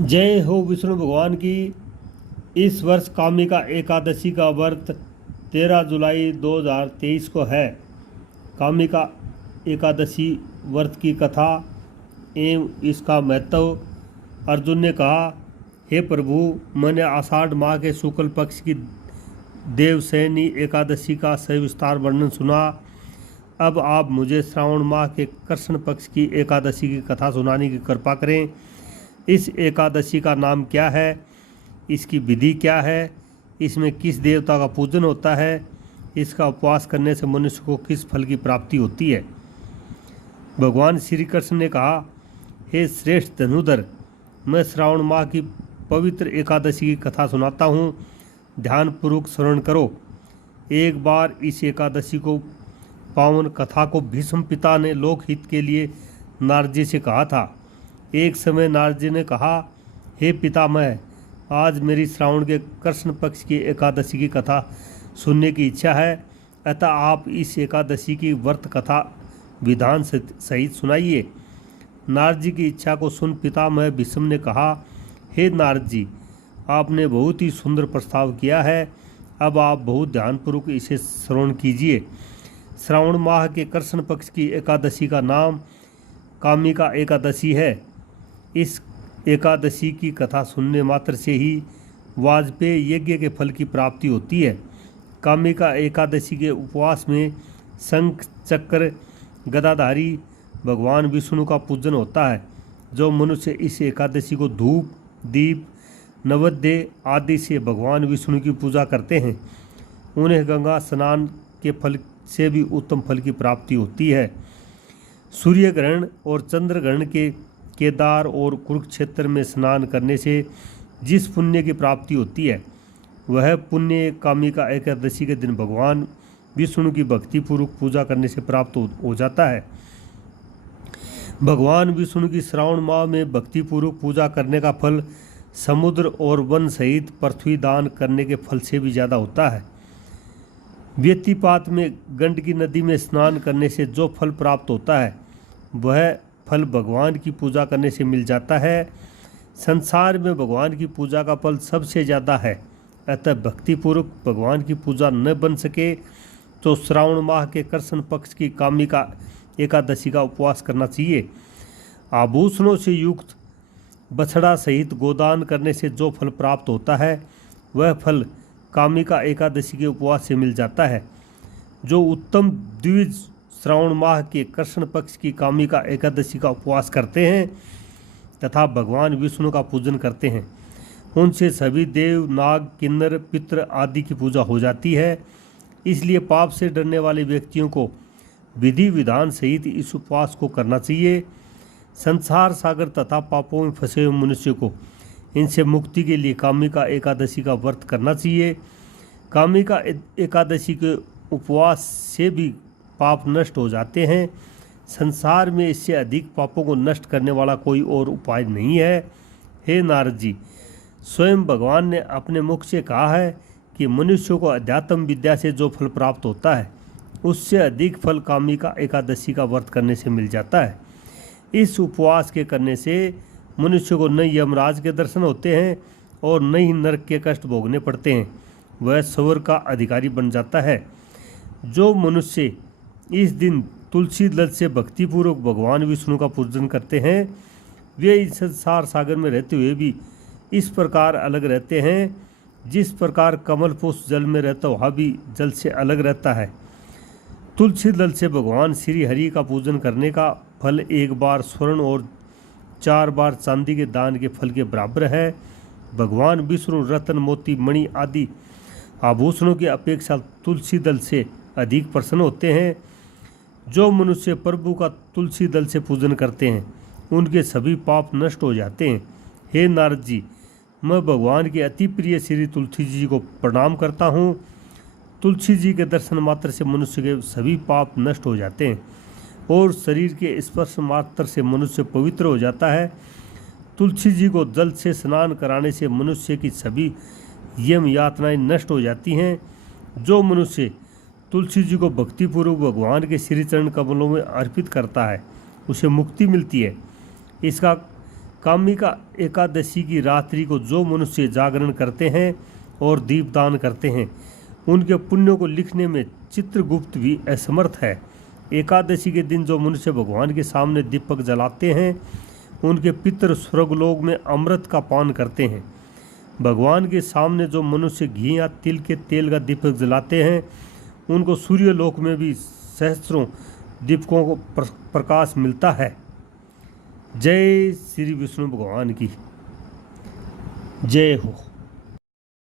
जय हो विष्णु भगवान की। इस वर्ष कामिका एकादशी का व्रत 13 जुलाई 2023 को है। कामिका एकादशी व्रत की कथा एवं इसका महत्व। अर्जुन ने कहा, हे प्रभु, मैंने आषाढ़ माह के शुक्ल पक्ष की देवशयनी एकादशी का सविस्तार वर्णन सुना। अब आप मुझे श्रावण माह के कृष्ण पक्ष की एकादशी की कथा सुनाने की कृपा करें। इस एकादशी का नाम क्या है, इसकी विधि क्या है, इसमें किस देवता का पूजन होता है, इसका उपवास करने से मनुष्य को किस फल की प्राप्ति होती है। भगवान श्री कृष्ण ने कहा, हे श्रेष्ठ धनुधर, मैं श्रावण माह की पवित्र एकादशी की कथा सुनाता हूँ। ध्यानपूर्वक श्रवण करो। एक बार इस एकादशी को पावन कथा को भीष्म पिता ने लोकहित के लिए नारद जी से कहा था। एक समय नारद जी ने कहा, हे पितामह, आज मेरी श्रावण के कृष्ण पक्ष की एकादशी की कथा सुनने की इच्छा है, अतः आप इस एकादशी की व्रत कथा विधान सहित सुनाइए। नारद जी की इच्छा को सुन पितामह भीष्म ने कहा, हे नारद जी, आपने बहुत ही सुंदर प्रस्ताव किया है। अब आप बहुत ध्यानपूर्वक इसे श्रवण कीजिए। श्रावण माह के कृष्ण पक्ष की एकादशी का नाम कामिका एकादशी है। इस एकादशी की कथा सुनने मात्र से ही वाजपेय यज्ञ के फल की प्राप्ति होती है। कामिका एकादशी के उपवास में शंख चक्र गदाधारी भगवान विष्णु का पूजन होता है। जो मनुष्य इस एकादशी को धूप दीप नैवेद्य आदि से भगवान विष्णु की पूजा करते हैं, उन्हें गंगा स्नान के फल से भी उत्तम फल की प्राप्ति होती है। सूर्य ग्रहण और चंद्र ग्रहण के केदार और कुरुक्षेत्र में स्नान करने से जिस पुण्य की प्राप्ति होती है, वह पुण्य कामिका एकादशी के दिन भगवान विष्णु की भक्तिपूर्वक पूजा करने से प्राप्त हो जाता है। भगवान विष्णु की श्रावण माह में भक्तिपूर्वक पूजा करने का फल समुद्र और वन सहित पृथ्वी दान करने के फल से भी ज़्यादा होता है। व्यतिपात में गंडकी नदी में स्नान करने से जो फल प्राप्त होता है, वह फल भगवान की पूजा करने से मिल जाता है। संसार में भगवान की पूजा का फल सबसे ज़्यादा है, अतः भक्तिपूर्वक भगवान की पूजा न बन सके तो श्रावण माह के कृष्ण पक्ष की कामिका एकादशी का उपवास करना चाहिए। आभूषणों से युक्त बछड़ा सहित गोदान करने से जो फल प्राप्त होता है, वह फल कामिका एकादशी के उपवास से मिल जाता है। जो उत्तम द्विज श्रावण माह के कृष्ण पक्ष की कामिका एकादशी का उपवास करते हैं तथा भगवान विष्णु का पूजन करते हैं, उनसे सभी देव नाग किन्नर पितृ आदि की पूजा हो जाती है। इसलिए पाप से डरने वाले व्यक्तियों को विधि विधान सहित इस उपवास को करना चाहिए। संसार सागर तथा पापों में फंसे हुए मनुष्य को इनसे मुक्ति के लिए कामिका एकादशी का व्रत करना चाहिए। कामिका एकादशी के उपवास से भी पाप नष्ट हो जाते हैं। संसार में इससे अधिक पापों को नष्ट करने वाला कोई और उपाय नहीं है। हे नारद जी, स्वयं भगवान ने अपने मुख से कहा है कि मनुष्य को अध्यात्म विद्या से जो फल प्राप्त होता है, उससे अधिक फल कामिका एकादशी का व्रत करने से मिल जाता है। इस उपवास के करने से मनुष्य को न यमराज के दर्शन होते हैं और न ही नरक के कष्ट भोगने पड़ते हैं, वह स्वर्ग का अधिकारी बन जाता है। जो मनुष्य इस दिन तुलसी दल से भक्तिपूर्वक भगवान विष्णु का पूजन करते हैं, वे इस संसार सागर में रहते हुए भी इस प्रकार अलग रहते हैं जिस प्रकार कमल पुष्प जल में रहता वह भी जल से अलग रहता है। तुलसी दल से भगवान श्री हरि का पूजन करने का फल एक बार स्वर्ण और 4 बार चांदी के दान के फल के बराबर है। भगवान विष्णु रत्न मोती मणि आदि आभूषणों की अपेक्षा तुलसी दल से अधिक प्रसन्न होते हैं। जो मनुष्य प्रभु का तुलसी दल से पूजन करते हैं, उनके सभी पाप नष्ट हो जाते हैं। हे नारद जी, मैं भगवान के अति प्रिय श्री तुलसी जी को प्रणाम करता हूँ। तुलसी जी के दर्शन मात्र से मनुष्य के सभी पाप नष्ट हो जाते हैं और शरीर के स्पर्श मात्र से मनुष्य पवित्र हो जाता है। तुलसी जी को जल से स्नान कराने से मनुष्य की सभी यम यातनाएं नष्ट हो जाती हैं। जो मनुष्य तुलसी जी को भक्तिपूर्वक भगवान के श्री चरण कमलों में अर्पित करता है, उसे मुक्ति मिलती है। इसका कामिका एकादशी की रात्रि को जो मनुष्य जागरण करते हैं और दीपदान करते हैं, उनके पुण्यों को लिखने में चित्रगुप्त भी असमर्थ है। एकादशी के दिन जो मनुष्य भगवान के सामने दीपक जलाते हैं, उनके पितृ स्वर्गलोक में अमृत का पान करते हैं। भगवान के सामने जो मनुष्य घी या तिल के तेल का दीपक जलाते हैं, उनको सूर्यलोक में भी सहस्रों दीपकों को प्रकाश मिलता है। जय श्री विष्णु भगवान की जय हो।